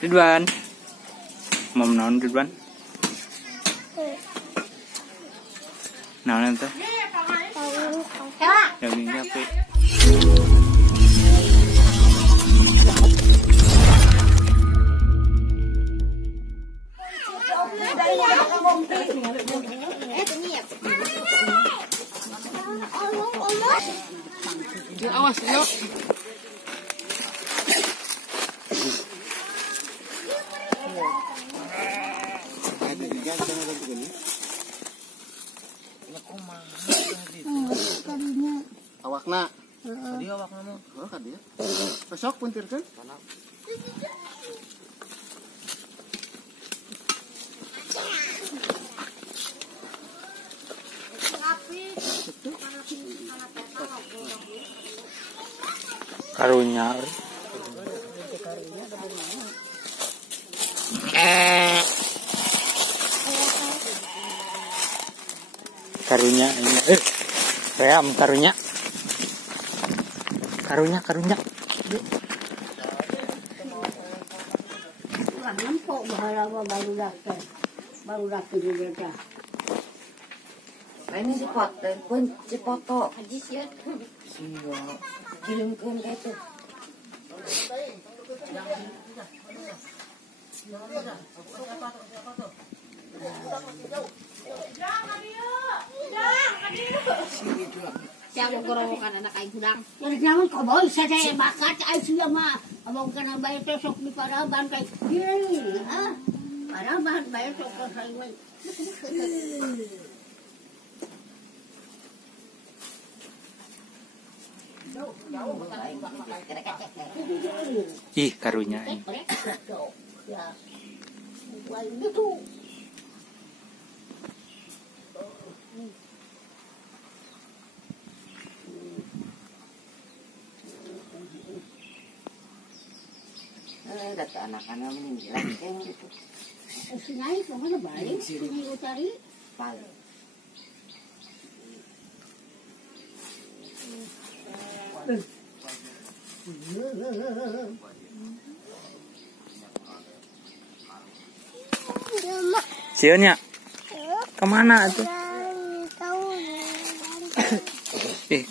Ridwan, mau naon Ridwan? Naon itu? Daging sapi. Awas, yuk. Awakna. Tadi awakna mah. Oh, kan dia. Besok puntirkeun. Karunya. Karunya ini. Ream karunya. Karunya. Nampak baru dak juga. Ini si foto aja sih. Kirimkan itu. Siapa gorowokan anak aing hudang? Jadi namun kau boy saya bakat aing sia mah. Abang kana bayar sok di Paraban kayak gini. Ah. Paraban bayar sok ke saya. Ih, karunya ini. Data anak-anak meninggal gitu. Sinai kemana balik? Sinai utari. Balik. Sianya kemana tuh?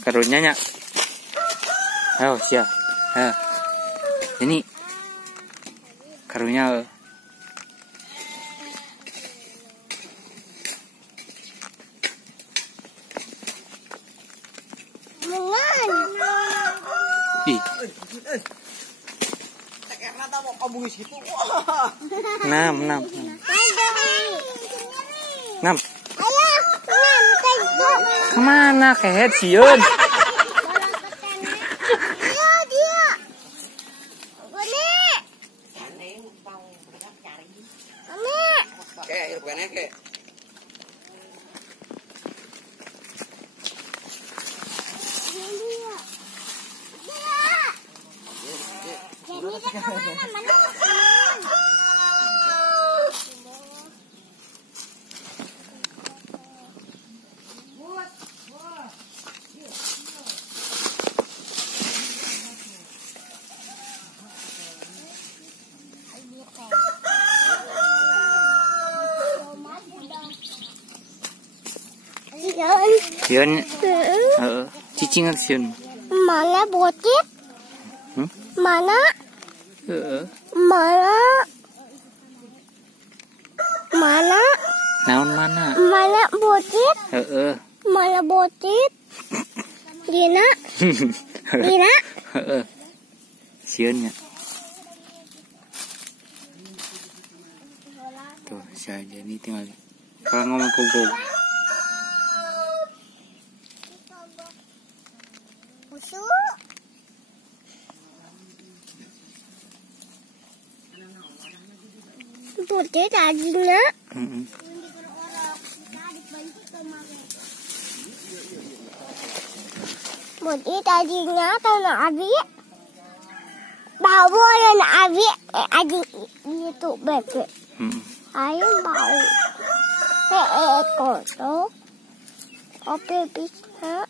Karunya nya. Ayo sia. Ini karunya. Enam. Kemana kehet siun? Siun, cicingan siun. Mana botit? Mana? Mana? Naon mana? Mana botit? Mana botit? Dina? Dina? Siunnya. Tuh, saya jadi tinggal. Kalau ngomong kuku. Putih dagingnya. Putih dagingnya atau abi? Bau dan adik itu bebek. Ayam bau. Ekor tuh. Apa bisa?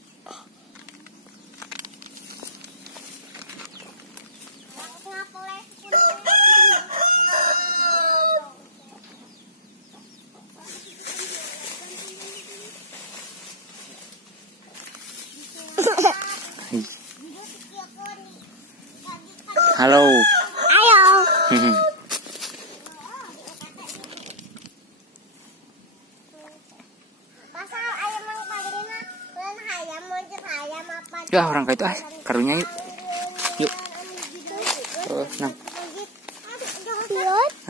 Halo. Ayo. Pasal ayam yang paling ayam muncul ayam apa? Ya orang kayak itu karunya yuk. Yuk. Nam.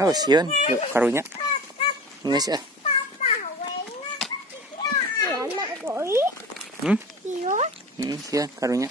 Oh siun, yuk karunya. Nges ah. Anak koi. Hmm? Iya. Siun karunya.